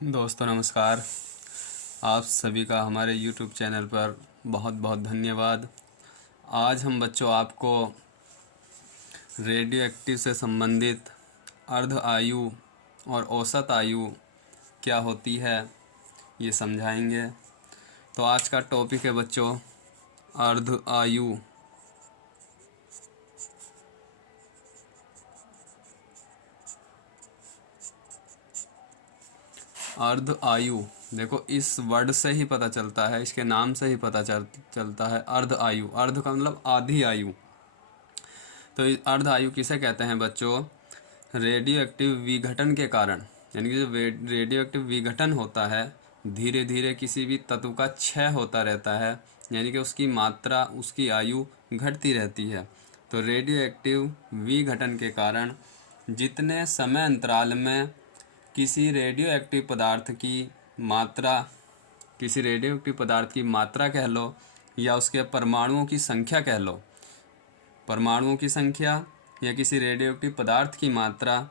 दोस्तों नमस्कार। आप सभी का हमारे YouTube चैनल पर बहुत बहुत धन्यवाद। आज हम बच्चों आपको रेडियो एक्टिव से संबंधित अर्ध आयु और औसत आयु क्या होती है ये समझाएंगे। तो आज का टॉपिक है बच्चों अर्ध आयु। अर्ध आयु देखो इस वर्ड से ही पता चलता है, इसके नाम से ही पता चलता है अर्ध आयु। अर्ध का मतलब आधी आयु। तो इस अर्ध आयु किसे कहते हैं बच्चों? रेडियो एक्टिव विघटन के कारण, यानी कि जो रेडियो एक्टिव विघटन होता है, धीरे धीरे किसी भी तत्व का क्षय होता रहता है, यानी कि उसकी मात्रा, उसकी आयु घटती रहती है। तो रेडियो एक्टिव विघटन के कारण जितने समय अंतराल में किसी रेडियो एक्टिव पदार्थ की मात्रा, किसी रेडियो एक्टिव पदार्थ की मात्रा कह लो या उसके परमाणुओं की संख्या कह लो, परमाणुओं की संख्या या किसी रेडियोएक्टिव पदार्थ की मात्रा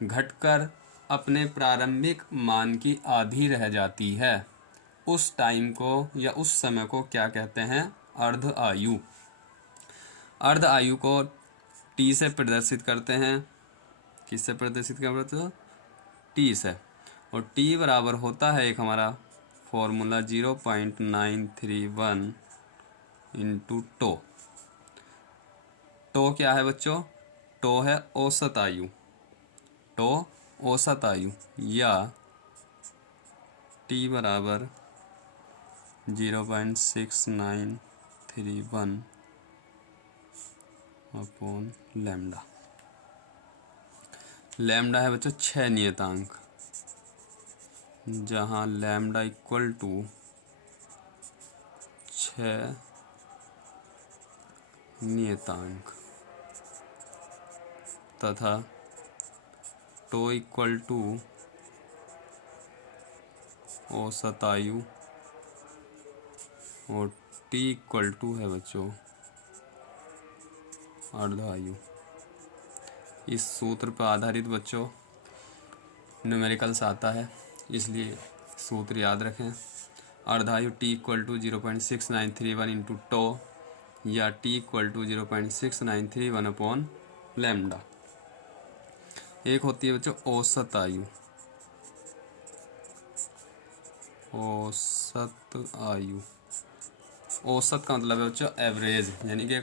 घटकर अपने प्रारंभिक मान की आधी रह जाती है, उस टाइम को या उस समय को क्या कहते हैं? अर्ध आयु। अर्ध आयु को टी से प्रदर्शित करते हैं। किससे प्रदर्शित करते हो? टी से। और टी बराबर होता है एक हमारा फॉर्मूला 0.931 इंटू टो। टो क्या है बच्चों? टो है औसत आयु। टो औसत आयु या टी बराबर 0.6931 अपॉन लैम्डा। लैम्डा है बच्चों 6 नियतांक, जहाँ लैम्डा इक्वल टू 6 नियतांक तथा टो इक्वल टू औसत आयु और टी इक्वल टू है बच्चों अर्ध आयु। इस सूत्र पर आधारित बच्चों न्यूमेरिकल्स आता है, इसलिए सूत्र याद रखें। अर्ध आयु T equal to 0.6931 into tau या T equal to 0.6931 upon lambda. एक होती है बच्चों औसत आयु। औसत आयु, औसत का मतलब है बच्चों एवरेज, यानी कि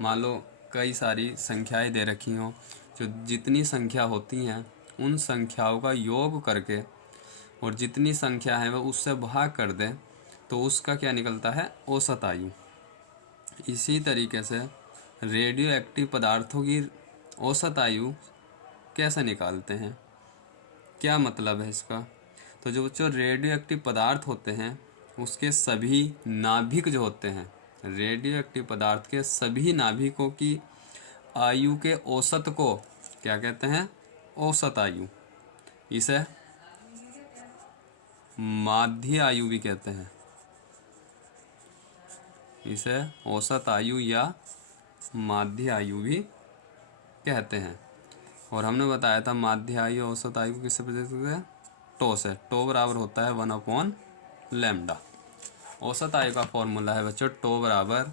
मान लो कई सारी संख्याएं दे रखी हों, जो जितनी संख्या होती हैं उन संख्याओं का योग करके और जितनी संख्या है वह उससे भाग कर दें तो उसका क्या निकलता है? औसत आयु। इसी तरीके से रेडियो एक्टिव पदार्थों की औसत आयु कैसे निकालते हैं? क्या मतलब है इसका? तो जो बच्चों रेडियो एक्टिव पदार्थ होते हैं उसके सभी नाभिक जो होते हैं, रेडियो एक्टिव पदार्थ के सभी नाभिकों की आयु के औसत को क्या कहते हैं? औसत आयु। इसे माध्य आयु भी कहते हैं। इसे औसत आयु या माध्य आयु भी कहते हैं। और हमने बताया था माध्य आयु औसत आयु को किससे प्रदर्शित करते हैं? टो से। टो बराबर होता है 1 अपॉन लैम्डा। औसत आयु का फॉर्मूला है बच्चों टो बराबर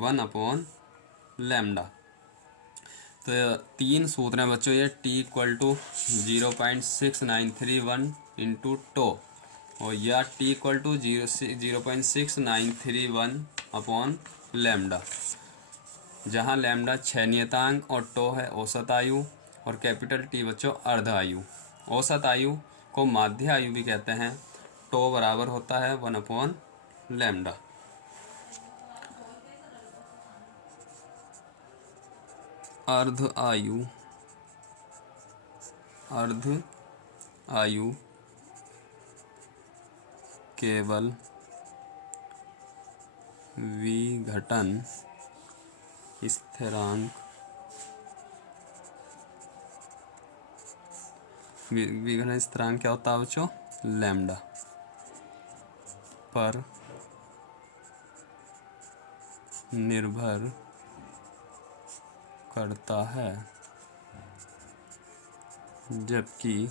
1 अपॉन लैम्डा। तो 3 सूत्र हैं बच्चों ये, T equal to 0.6931 into tau और या T equal to 0.6931 upon lambda, जहाँ लैम्डा 6 नियतांक और टो है औसत आयु और कैपिटल टी बच्चों अर्ध आयु। औसत आयु को माध्य आयु भी कहते हैं। टो बराबर होता है 1 अपॉन लैम्डा। अर्ध आयु, अर्ध आयु केवल विघटन स्थिरांक, विघटन स्थिरांक क्या होता है बच्चों? लैम्डा पर निर्भर करता है, जबकि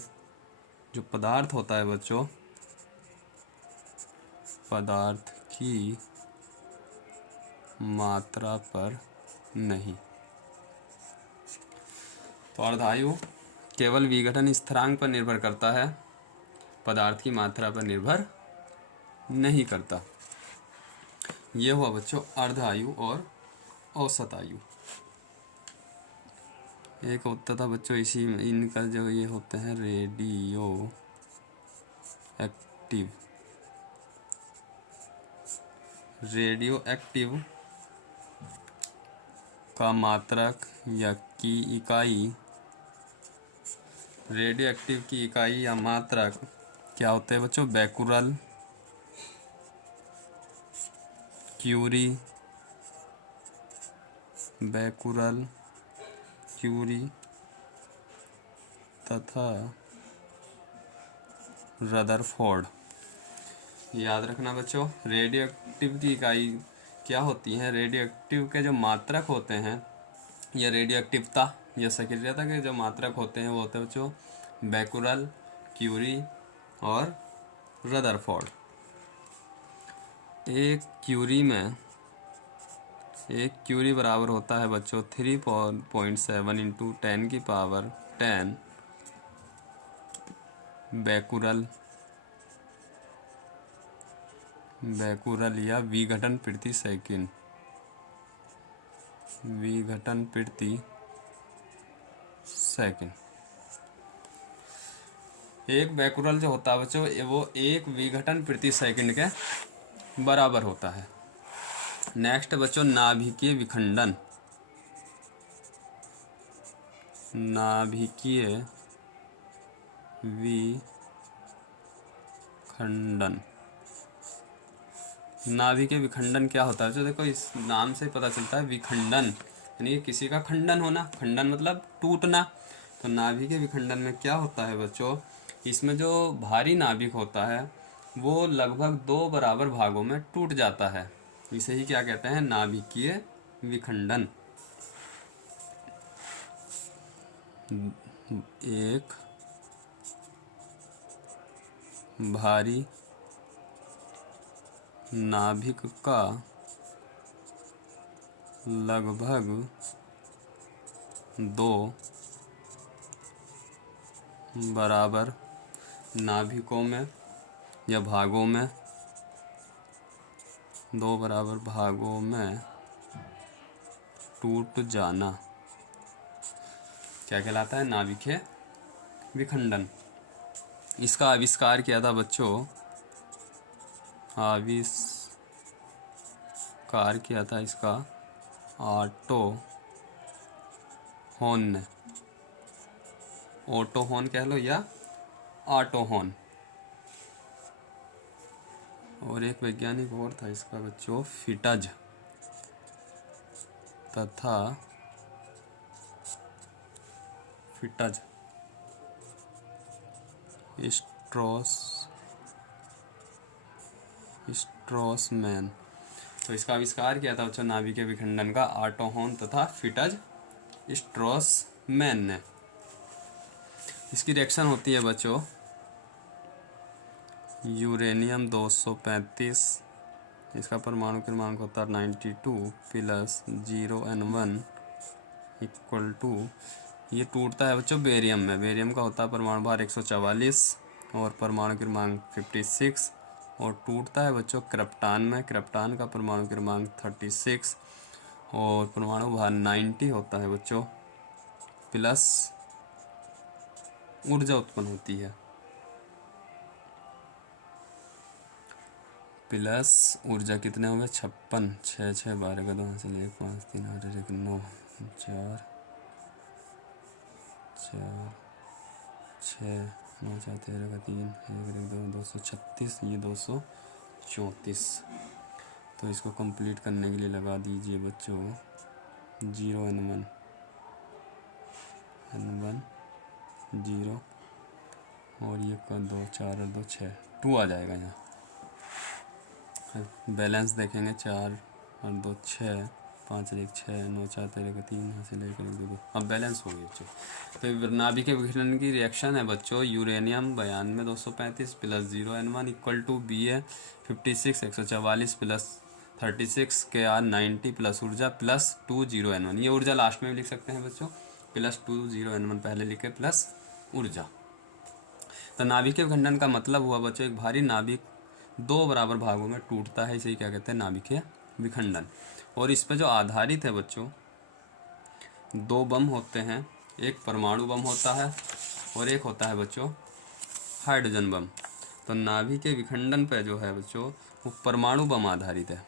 जो पदार्थ होता है बच्चों, पदार्थ की मात्रा पर नहीं। तो अर्धायु केवल विघटन स्थिरांक पर निर्भर करता है, पदार्थ की मात्रा पर निर्भर नहीं करता। यह हुआ बच्चों अर्ध आयु और औसत आयु। एक होता था बच्चों इसी में, इनका जो ये होते हैं रेडियो एक्टिव, रेडियो एक्टिव का मात्रक या की इकाई, रेडियो एक्टिव की इकाई या मात्रक क्या होते हैं बच्चों? बैकुरल, क्यूरी, बैकुरल, क्यूरी तथा रदरफोर्ड। याद रखना बच्चों, रेडियो एक्टिव की इकाई क्या होती हैं? रेडियो एक्टिव के जो मात्रक होते हैं या रेडियो एक्टिवता या सक्रियता के जो मात्रक होते हैं वो होते हैं बच्चों बैकुरल, क्यूरी और रदरफोर्ड। एक क्यूरी बराबर होता है बच्चों 3.7 इंटू 10⁻10 बैकुरल या विघटन प्रति सेकंड, विघटन प्रति सेकंड। एक बैकुरल जो होता है बच्चों वो एक विघटन प्रति सेकंड के बराबर होता है। नेक्स्ट बच्चों नाभिकीय विखंडन। नाभिकीय विखंडन, नाभिकीय विखंडन क्या होता है? जो देखो इस नाम से पता चलता है विखंडन यानी कि किसी का खंडन होना, खंडन मतलब टूटना। तो नाभिकीय विखंडन में क्या होता है बच्चों, इसमें जो भारी नाभिक होता है वो लगभग 2 बराबर भागों में टूट जाता है। इसे ही क्या कहते हैं? नाभिकीय विखंडन। एक भारी नाभिक का लगभग 2 बराबर नाभिकों में या भागों में, 2 बराबर भागों में टूट जाना क्या कहलाता है? नाभिकीय विखंडन। इसका आविष्कार किया था बच्चों, आविष्कार किया था इसका ऑटो हॉर्न ने। ऑटो हॉर्न कह लो या ऑटो हॉर्न। और एक वैज्ञानिक और था इसका बच्चों फिटज तथा फिटज स्ट्रॉसमैन। तो इसका आविष्कार किया था बच्चों नाभिकीय विखंडन का ऑटो हॉर्न तथा फिटज स्ट्रॉसमैन ने। इसकी रिएक्शन होती है बच्चों यूरेनियम 235, इसका परमाणु क्रमांक होता है 92 प्लस 0N1 इक्वल टू, ये टूटता है बच्चों बेरियम में। बेरियम का होता है परमाणु भार 144 और परमाणु क्रमांक 56, और टूटता है बच्चों क्रिप्टॉन में। क्रिप्टॉन का परमाणु क्रमांक 36 और परमाणु भार 90 होता है बच्चों, प्लस ऊर्जा उत्पन्न होती है। प्लस ऊर्जा कितने होंगे? 56, 6 6 12 का 2 हासिल 1 5 3 8 1 9 4 4 6 9 4 13 का 3 1 1 2 236, ये 234। तो इसको कंप्लीट करने के लिए लगा दीजिए बच्चों 0N1 0 और ये का 2 4 और 2 6 2 आ जाएगा यहाँ। बैलेंस देखेंगे 4 और 2 6 5 1 6 9 4 13 3 यहाँ से लेकर 1 2 2 अब बैलेंस हो गई बच्चों। तो नाभिक विघटन की रिएक्शन है बच्चों, uranium 92 235 plus 0N1 equal to B है 56 144 प्लस 36 के आर 90 प्लस ऊर्जा प्लस 2 0N1। ये ऊर्जा लास्ट में भी लिख सकते हैं बच्चों, प्लस 2 0N1 पहले लिखे प्लस ऊर्जा। तो नाभिकीय विखंडन का मतलब हुआ बच्चों, एक भारी नाभिक 2 बराबर भागों में टूटता है, इसे क्या कहते हैं, नाभिकीय विखंडन। और इस पे जो आधारित है बच्चों 2 बम होते हैं, एक परमाणु बम होता है और एक होता है बच्चों हाइड्रोजन बम। तो नाभिकीय विखंडन पे जो है बच्चों वो परमाणु बम आधारित है।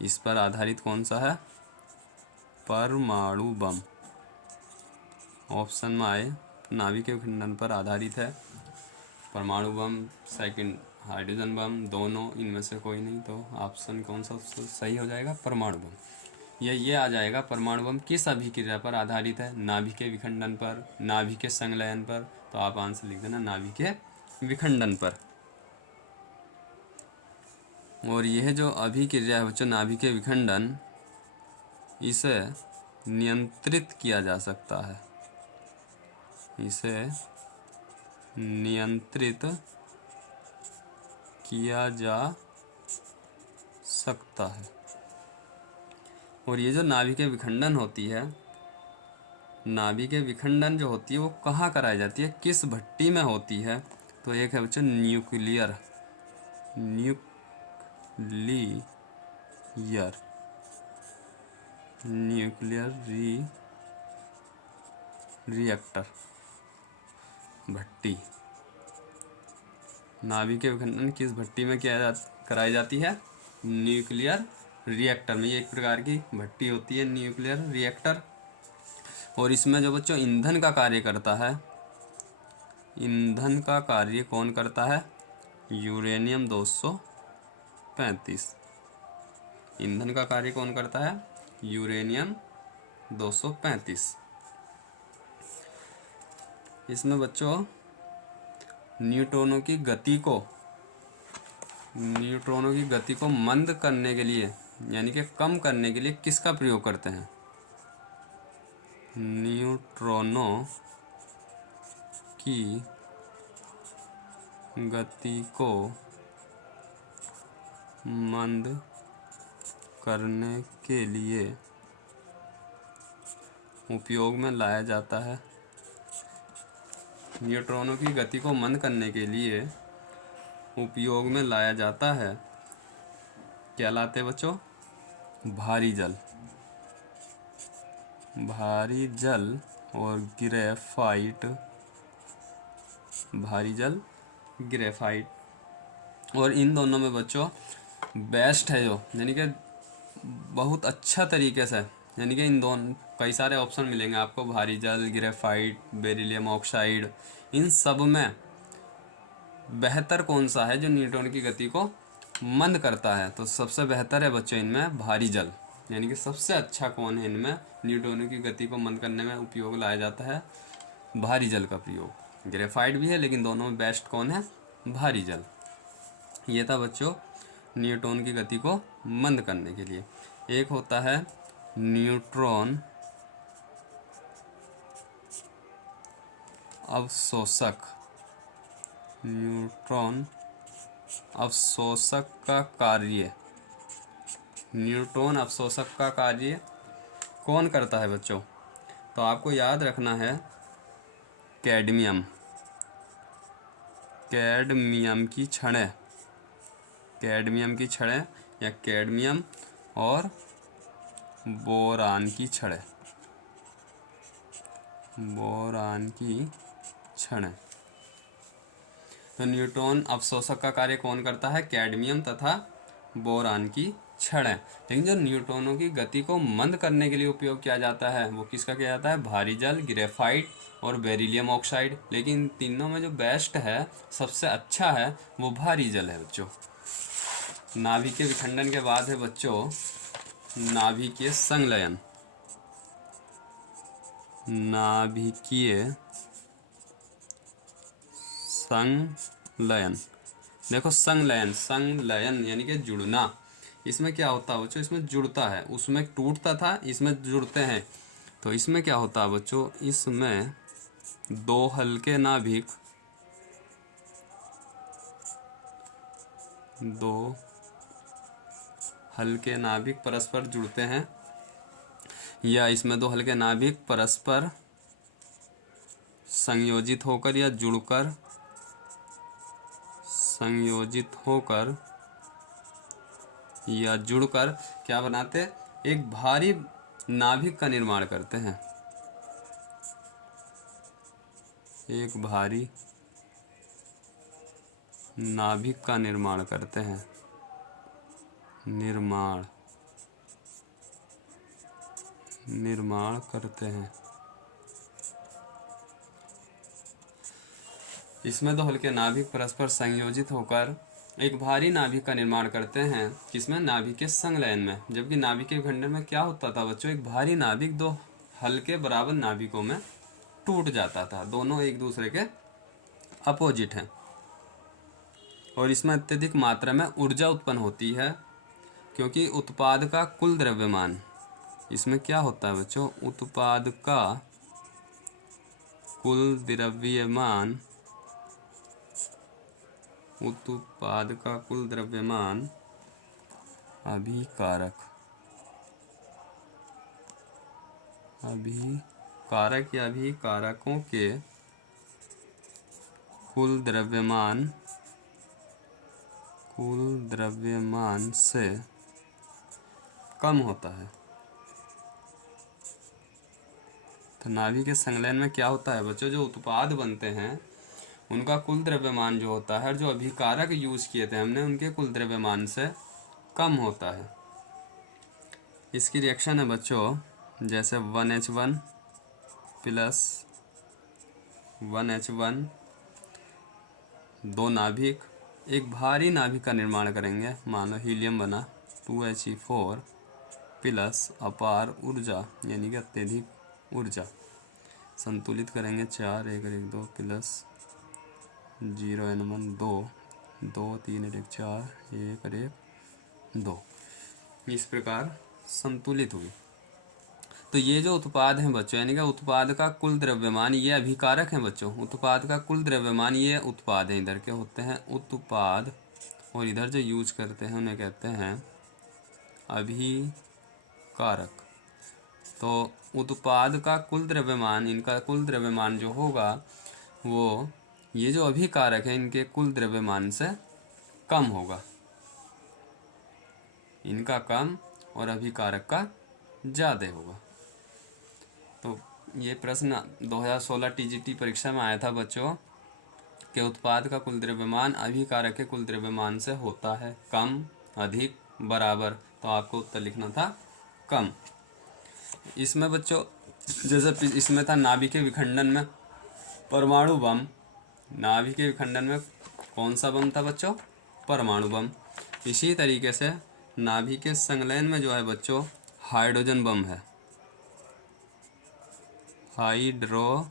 इस पर आधारित कौन सा है, परमाणु बम। ऑप्शन में आए नाभिकीय विखंडन पर आधारित है परमाणु बम, सेकंड हाइड्रोजन बम, दोनों इनमें से कोई नहीं। तो ऑप्शन कौन सा सही हो जाएगा, परमाणु बम। ये आ जाएगा। परमाणु बम किस अभिक्रिया पर आधारित है, नाभिकीय विखंडन पर, नाभिकीय संलयन पर। तो आप आंसर लिख देना नाभिकीय विखंडन पर। और यह जो अभिक्रिया है बच्चों नाभिकीय विखंडन, इसे नियंत्रित किया जा सकता है, इसे नियंत्रित किया जा सकता है। और ये जो नाभिकीय विखंडन होती है, नाभिकीय विखंडन जो होती है वो कहाँ कराई जाती है, किस भट्टी में होती है। तो एक है बच्चों न्यूक्लियर रिएक्टर भट्टी। नाभिकीय विखंडन किस भट्टी में कराई जाती है, न्यूक्लियर रिएक्टर में। ये एक प्रकार की भट्टी होती है न्यूक्लियर रिएक्टर। और इसमें जो बच्चों ईंधन का कार्य करता है, ईंधन का कार्य कौन करता है, यूरेनियम 235। ईंधन का कार्य कौन करता है, यूरेनियम 235। इसमें बच्चों न्यूट्रॉनों की गति को मंद करने के लिए, यानी कि कम करने के लिए किसका प्रयोग करते हैं, न्यूट्रॉनों की गति को मंद करने के लिए उपयोग में लाया जाता है। न्यूट्रॉनों की गति को मंद करने के लिए उपयोग में लाया जाता है, क्या लाते बच्चों, भारी जल और ग्रेफाइट। और इन दोनों में बच्चों बेस्ट है जो, यानी कि बहुत अच्छा तरीके से, यानी कि इन दोनों कई सारे ऑप्शन मिलेंगे आपको, भारी जल, ग्रेफाइट, बेरिलियम ऑक्साइड, इन सब में बेहतर कौन सा है जो न्यूट्रॉन की गति को मंद करता है। तो सबसे बेहतर है बच्चों इनमें भारी जल, यानी कि सबसे अच्छा कौन है इनमें न्यूट्रॉनों की गति को मंद करने में उपयोग लाया जाता है, भारी जल का प्रयोग। ग्रेफाइट भी है लेकिन दोनों में बेस्ट कौन है, भारी जल। ये था बच्चों न्यूट्रॉन की गति को मंद करने के लिए। एक होता है न्यूट्रॉन अवशोषक। न्यूट्रॉन अवशोषक का कार्य, न्यूट्रॉन अवशोषक का कार्य कौन करता है बच्चों, तो आपको याद रखना है कैडमियम की छड़ें, कैडमियम की छड़ें या कैडमियम और बोरान की छड़ें, बोरान की छड़ें। तो न्यूट्रॉन अवशोषक का कार्य कौन करता है, कैडमियम तथा बोरान की छड़ें। लेकिन जो न्यूट्रॉनों की गति को मंद करने के लिए उपयोग किया जाता है वो किसका किया जाता है, भारी जल, ग्रेफाइट और बेरिलियम ऑक्साइड। लेकिन तीनों में जो बेस्ट है, सबसे अच्छा है, वो भारी जल है बच्चों। नाभिकीय विखंडन के बाद है बच्चों नाभिकीय संलयन। नाभिकीय संलयन, देखो संलयन यानी कि जुड़ना। इसमें क्या होता है बच्चों, इसमें जुड़ता है, उसमें टूटता था, इसमें जुड़ते हैं। तो इसमें क्या होता है बच्चों, इसमें दो हल्के नाभिक, दो हल्के नाभिक परस्पर जुड़ते हैं, या इसमें दो हल्के नाभिक परस्पर संयोजित होकर या जुड़कर, संयोजित होकर या जुड़कर क्या बनाते हैं, एक भारी नाभिक का निर्माण करते हैं, एक भारी नाभिक का निर्माण करते हैं, निर्माण करते हैं। इसमें दो हल्के नाभिक परस्पर संयोजित होकर एक भारी नाभिक का निर्माण करते हैं, किसमें, नाभिक के संलयन में। जबकि नाभिक के विखंडन में क्या होता था बच्चों, एक भारी नाभिक दो हल्के बराबर नाभिकों में टूट जाता था, दोनों एक दूसरे के अपोजिट हैं, और इसमें अत्यधिक मात्रा में ऊर्जा उत्पन्न होती है, क्योंकि उत्पाद का कुल द्रव्यमान, इसमें क्या होता है बच्चों, उत्पाद का कुल द्रव्यमान, उत्पाद का कुल द्रव्यमान अभिकारक, अभिकारक या अभिकारकों के कुल द्रव्यमान से कम होता है। तो नाभिक के संलयन में क्या होता है बच्चों, जो उत्पाद बनते हैं उनका कुल द्रव्यमान जो होता है, जो अभिकारक यूज किए थे हमने, उनके कुल द्रव्यमान से कम होता है। इसकी रिएक्शन है बच्चों जैसे 1H1 प्लस 1H1, दो नाभिक एक भारी नाभिक का निर्माण करेंगे, मानो हीलियम बना, 2He4 प्लस अपार ऊर्जा यानी कि अत्यधिक ऊर्जा, संतुलित करेंगे 4 1 1 2 प्लस 0N1 2 2 3 1 4 1 1 2, इस प्रकार संतुलित हुई। तो ये जो उत्पाद हैं बच्चों, यानी कि उत्पाद का कुल द्रव्यमान, ये अभिकारक हैं बच्चों, उत्पाद का कुल द्रव्यमान ये उत्पाद हैं, इधर के होते हैं उत्पाद, और इधर जो यूज करते हैं उन्हें कहते हैं अभिकारक। तो उत्पाद का कुल द्रव्यमान, इनका कुल द्रव्यमान जो होगा वो ये जो अभिकारक है इनके कुल द्रव्यमान से कम होगा, इनका कम और अभिकारक का ज़्यादा होगा। तो ये प्रश्न 2016 टीजीटी परीक्षा में आया था बच्चों कि उत्पाद का कुल द्रव्यमान अभिकारक के कुल द्रव्यमान से होता है कम, अधिक, बराबर। तो आपको उत्तर लिखना था कम। इसमें बच्चों जैसे इसमें था नाभिक के विखंडन में परमाणु बम, नाभिक के विखंडन में कौन सा बम था बच्चों, परमाणु बम। इसी तरीके से नाभिक के संलयन में जो है बच्चों हाइड्रोजन बम है, हाइड्रोजन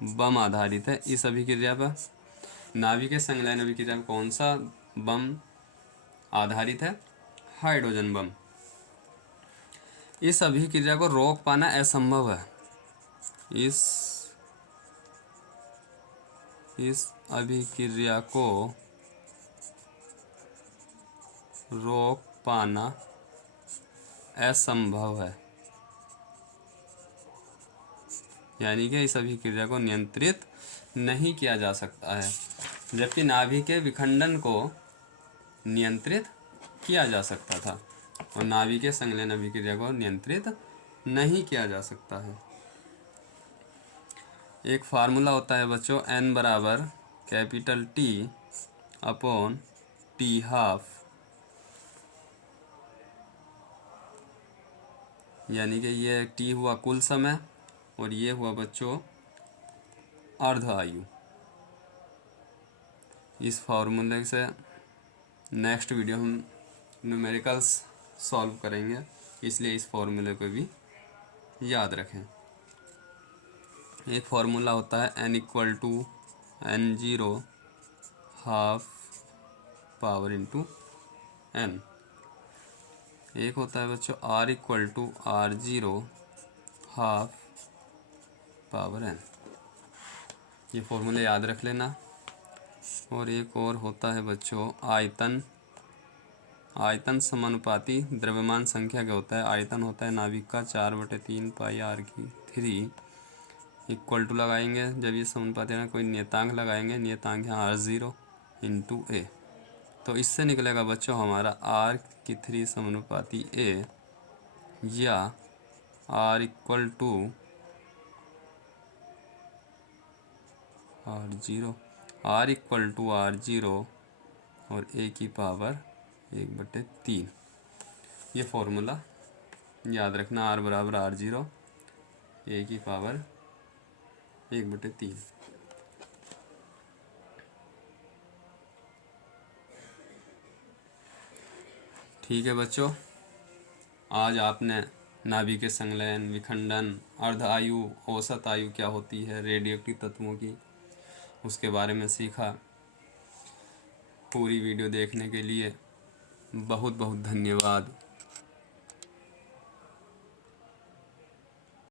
बम आधारित है। इस अभिक्रिया पर नाभिक के संलयन अभिक्रिया में कौन सा बम आधारित है, हाइड्रोजन बम। इस अभिक्रिया को रोक पाना असंभव है, इस अभिक्रिया को रोक पाना असंभव है, यानी कि इस अभिक्रिया को नियंत्रित नहीं किया जा सकता है, जबकि नाभिक के विखंडन को नियंत्रित किया जा सकता था और नाभिक के संलयन अभिक्रिया को नियंत्रित नहीं किया जा सकता है। एक फार्मूला होता है बच्चों N बराबर कैपिटल T अपॉन T½ यानी कि ये T हुआ कुल समय और ये हुआ बच्चों अर्ध आयु। इस फार्मूले से नेक्स्ट वीडियो हम न्यूमेरिकल्स सॉल्व करेंगे, इसलिए इस फार्मूले को भी याद रखें। एक फार्मूला होता है N = N0 ½ power into N. एक होता है बच्चों R equal to R0 half power N. ये फॉर्मूले याद रख लेना। और एक और होता है बच्चों आयतन। आयतन समानुपाती द्रव्यमान संख्या क्या होता है? आयतन होता है नाभिक का 4/3 पाई r³ इक्वल टू लगाएंगे जब ये समानुपाती है ना, कोई नियतांक लगाएंगे, नियतांक यहाँ R0 इंटू ए। तो इससे निकलेगा बच्चों हमारा r³ समानुपाती a या r इक्वल टू R0 और a की पावर 1/3। ये फॉर्मूला याद रखना, r बराबर R0 a की पावर 1/3। ठीक है बच्चों, आज आपने नाभिकीय संलयन, विखंडन, अर्ध आयु, औसत आयु क्या होती है, रेडियोएक्टिव तत्वों की, उसके बारे में सीखा। पूरी वीडियो देखने के लिए बहुत बहुत धन्यवाद।